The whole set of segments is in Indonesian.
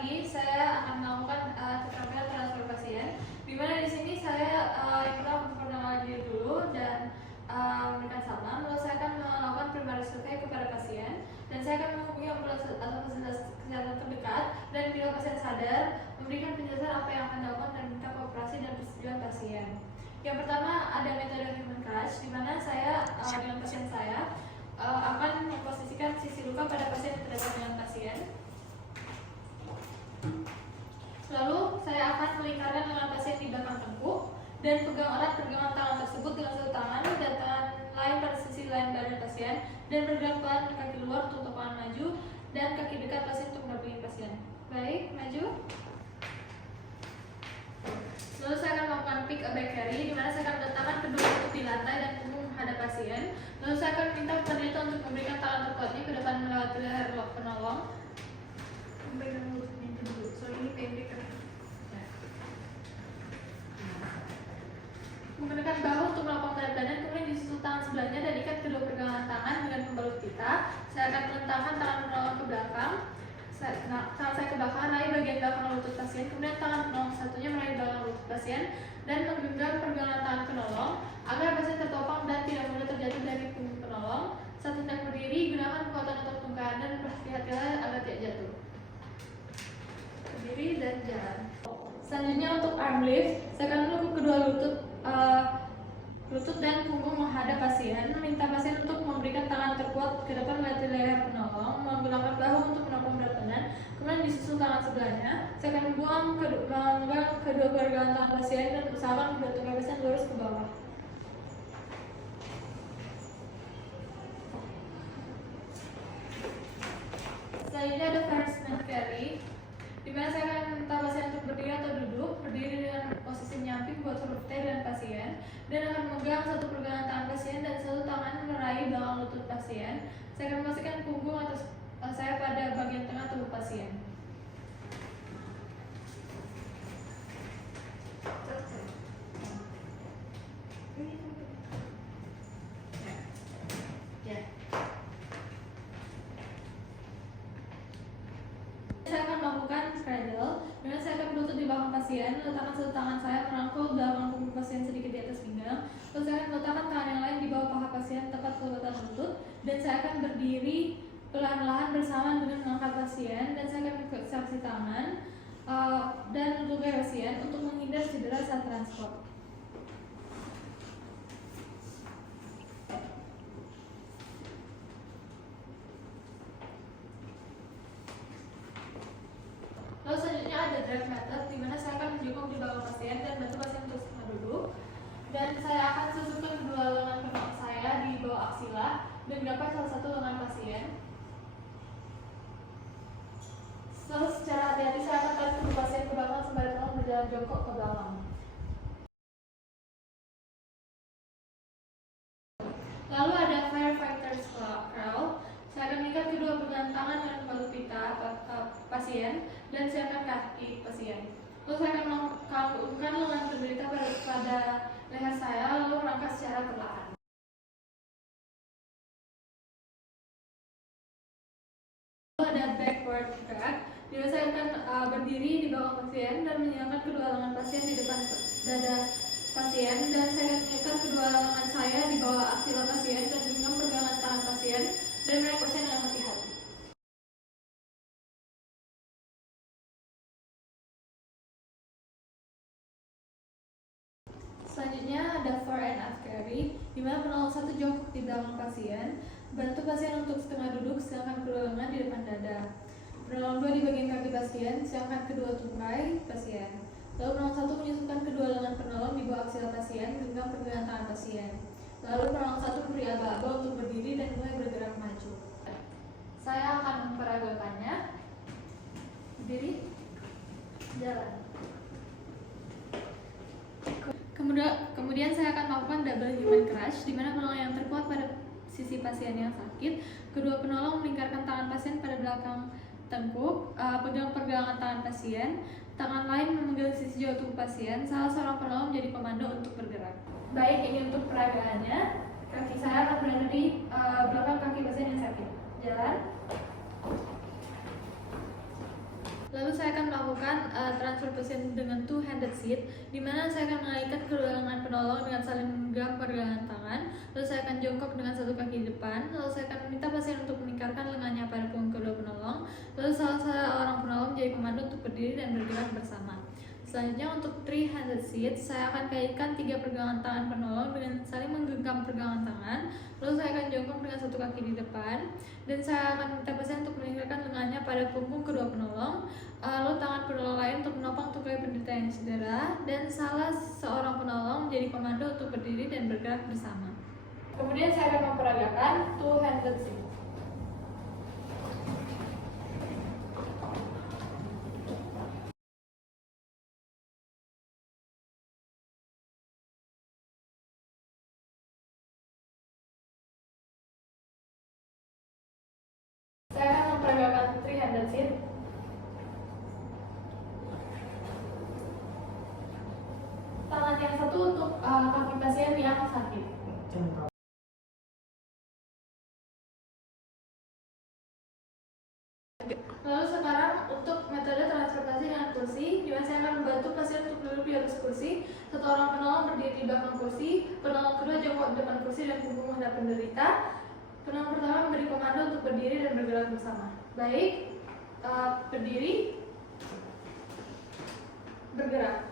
lagi saya akan melakukan keterampilan transfer pasien. Di mana di sini saya pertama memperkenalkan diri dulu dan memberikan salam. Lalu saya akan melakukan preliminary survey kepada pasien dan saya akan menghubungi ambulans atau fasilitas kesehatan terdekat dan bila pasien sadar memberikan penjelasan apa yang akan dilakukan dan minta kooperasi dan persetujuan pasien. Yang pertama ada metode human touch, di mana saya dengan pasien saya akan memposisikan sisi luka pada pasien yang terdekat dengan pasien. Lalu saya akan melingkarkan lengan pasien di belakang tengkuk dan pegang erat pergelangan tangan tersebut dengan satu tangan dan tangan lain pada sisi lain badan pasien dan bergerak pelan kaki luar untuk topangan maju dan kaki dekat pasien untuk mendampingi pasien. Baik, maju. Lalu saya akan melakukan pick a back carry, di mana saya akan meletakkan kedua lutut di lantai dan punggung menghadap pasien. Lalu saya akan minta penderita untuk memberikan tangan terkuatnya ke depan melewati leher penolong. Pegang lututnya itu dulu, soalnya ini pendek kan. Menggunakan bahu untuk melakukan berat badan, kemudian disusul tangan sebelahnya dan ikat kedua pergelangan tangan dengan pembalut pita. Saya akan melentangkan tangan penolong ke belakang. Tangan saya ke belakang, raih bagian belakang lutut pasien, kemudian tangan penolong satunya meraih belakang lutut pasien dan menggenggam pergelangan tangan penolong agar pasien tertopang dan tidak mudah terjatuh dari punggung penolong. Saat hendak berdiri, gunakan kekuatan otot tunggangan dan berhati-hatilah agar tidak jatuh. Berdiri dan jalan. Selanjutnya untuk arm lift, saya akan menunggu kedua lutut dan punggung menghadap pasien, meminta pasien untuk memberikan tangan terkuat ke depan melewati leher penolong, menggunakan bahu untuk menopang berat badan, kemudian disusul tangan sebelahnya. Saya akan memegang kedua pergelangan tangan pasien dan usahakan kedua tungkai pasien lurus ke bawah. Selanjutnya ada first hand carry, di mana saya akan minta pasien untuk berdiri atau duduk, berdiri dengan posisi nyamping buat huruf T dan pasien, dan akan memegang satu pergelangan tangan pasien dan satu tangan meraih belakang lutut pasien. Saya akan memastikan punggung atas saya pada bagian tengah tubuh pasien. Saya akan melakukan cradle, dengan saya akan berlutut di belakang pasien, letakkan satu tangan saya merangkul belakang punggung pasien sedikit di atas pinggang, lalu saya akan meletakkan tangan yang lain di bawah paha pasien tepat ke batang lutut, dan saya akan berdiri perlahan-lahan bersamaan dengan mengangkat pasien, dan saya akan mengfleksasi tangan dan menunggu pasien untuk menghindar cedera saat transport. Lalu selanjutnya ada drive method, di mana saya akan menjongkok di belakang pasien dan bantu pasien untuk setengah duduk. Dan saya akan susupkan kedua lengan penolong saya di bawah aksila dan gapai salah satu lengan pasien. Lalu secara hati-hati saya akan tarik tubuh pasien ke belakang sembari penolong berjalan jongkok ke belakang. Lalu ada firefighter's crawl. Saya akan mengikat kedua pergelangan tangan dengan pembalut pita pasien dan siapkan kaki pasien. Lalu saya akan mengangkutkan lengan penderita pada leher saya, lalu merangkak secara perlahan. Lalu ada backward drag, di mana saya akan berdiri di belakang pasien dan menyangkut kedua lengan pasien di depan dada pasien, dan saya akan mengikat kedua lengan saya di bawah aksila pasien dan genggam pergelangan tangan pasien dan menarik pasien dengan hati-hati. Selanjutnya ada fore and aft carry, di mana penolong satu jongkok di belakang pasien, bantu pasien untuk setengah duduk, sedangkan kedua lengan di depan dada. Penolong dua di bagian kaki pasien, sedangkan kedua tungkai pasien. Lalu penolong satu menyusupkan kedua lengan penolong di bawah aksila pasien, genggam pergelangan tangan pasien. Lalu penolong satu memberi aba-aba untuk berdiri dan mulai bergerak maju. Saya akan memperagakannya. Berdiri, jalan. Kemudian saya akan melakukan double human crush, di mana penolong yang terkuat pada sisi pasien yang sakit, kedua penolong melingkarkan tangan pasien pada belakang tengkuk, pegang pergelangan tangan pasien, tangan lain memegang sisi jauh tubuh pasien, salah seorang penolong menjadi komando untuk bergerak. Baik, ini untuk peragaannya. Kaki saya akan berada di belakang kaki pasien yang sakit. Jalan. Lalu saya akan melakukan transfer pasien dengan two-handed seat, di mana saya akan mengaitkan kedua lengan penolong dengan saling menggenggam pergelangan tangan. Lalu saya akan jongkok dengan satu kaki di depan. Lalu saya akan meminta pasien untuk meningkatkan lengannya pada punggung kedua penolong. Lalu salah seorang penolong menjadi komando untuk berdiri dan bergerak bersama. Selanjutnya untuk three-handed seat, saya akan kaitkan 3 pergelangan tangan penolong dengan saling menggenggam pergelangan tangan. Lalu saya akan jongkok dengan satu kaki di depan, dan saya akan minta pasien untuk meninggalkan lengannya pada punggung kedua penolong. Lalu tangan penolong lain untuk menopang tungkai penderita yang cedera, dan salah seorang penolong menjadi komando untuk berdiri dan bergerak bersama. Kemudian saya akan memperagakan two-handed seat. Saya akan memperagakan three-handed seat. Tangan yang satu untuk kaki pasien yang sakit. Lalu sekarang untuk metode transportasi dengan kursi, di mana saya akan membantu pasien untuk duduk di atas kursi. Satu orang penolong berdiri di belakang kursi, penolong kedua jongkok di depan kursi dan punggung menghadap penderita. Penolong pertama memberi komando untuk berdiri dan bergerak bersama. Baik, berdiri, bergerak.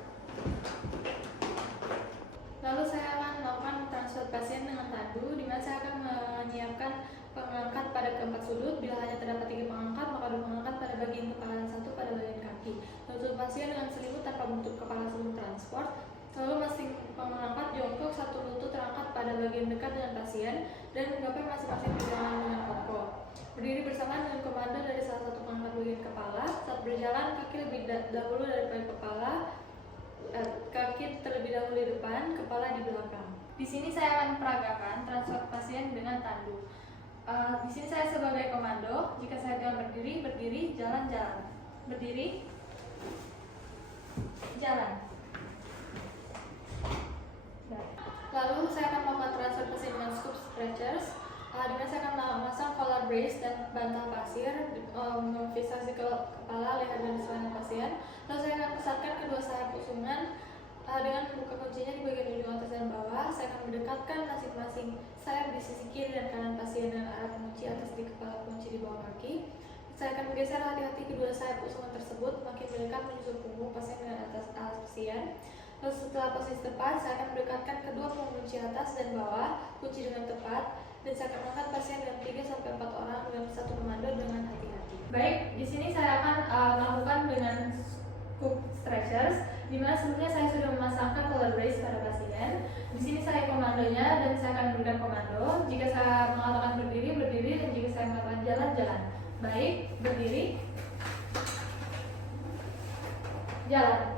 Lalu saya akan melakukan transfer pasien dengan tandu, di mana saya akan menyiapkan pengangkat pada keempat sudut. Bila hanya terdapat 3 pengangkat, maka 2 pengangkat pada bagian kepala dan 1 pada bagian kaki. Tutup pasien dengan selimut tanpa bentuk kepala sebelum transport. Lalu masing pengangkat jongkok, satu lutut terangkat pada bagian dekat dengan pasien dan menggapai masing-masing perjalanan dengan kokoh. Berdiri bersama dengan komando dari salah satu pengangkat bagian kepala. Saat berjalan, kaki lebih dahulu daripada kepala. Kaki terlebih dahulu di depan, kepala di belakang. Di sini saya akan peragakan transfer pasien dengan tandu. Di sini saya sebagai komando. Jika saya bilang berdiri, berdiri, jalan, jalan. Berdiri, jalan. Lalu saya akan melakukan transfer pasien dengan scoop stretchers. Di mana saya akan memasang collar brace dan bantal pasir, memfiksasi ke kepala, leher dan selangkah pasien. Lalu saya akan pusatkan kedua sayap usungan dengan membuka kuncinya di bagian ujung atas dan bawah. Saya akan mendekatkan masing-masing sayap di sisi kiri dan kanan pasien dengan arah kunci atas di kepala, kunci di bawah kaki. Saya akan menggeser hati-hati kedua sayap usungan tersebut makin mendekat menyusul punggung pasien dengan atas pasien. Lalu setelah posisi tepat, saya akan mendekatkan kedua pengunci atas dan bawah, kunci dengan tepat, dan saya akan mengangkat pasien dengan 3-4 orang dengan satu komando dengan hati-hati. Baik, di sini saya akan melakukan dengan scoop stretchers, di mana sebelumnya saya sudah memasangkan collar brace pada pasien. Di sini saya komandonya dan saya akan memberikan komando. Jika saya mengatakan berdiri, berdiri, dan jika saya mengatakan jalan, jalan. Baik, berdiri, jalan.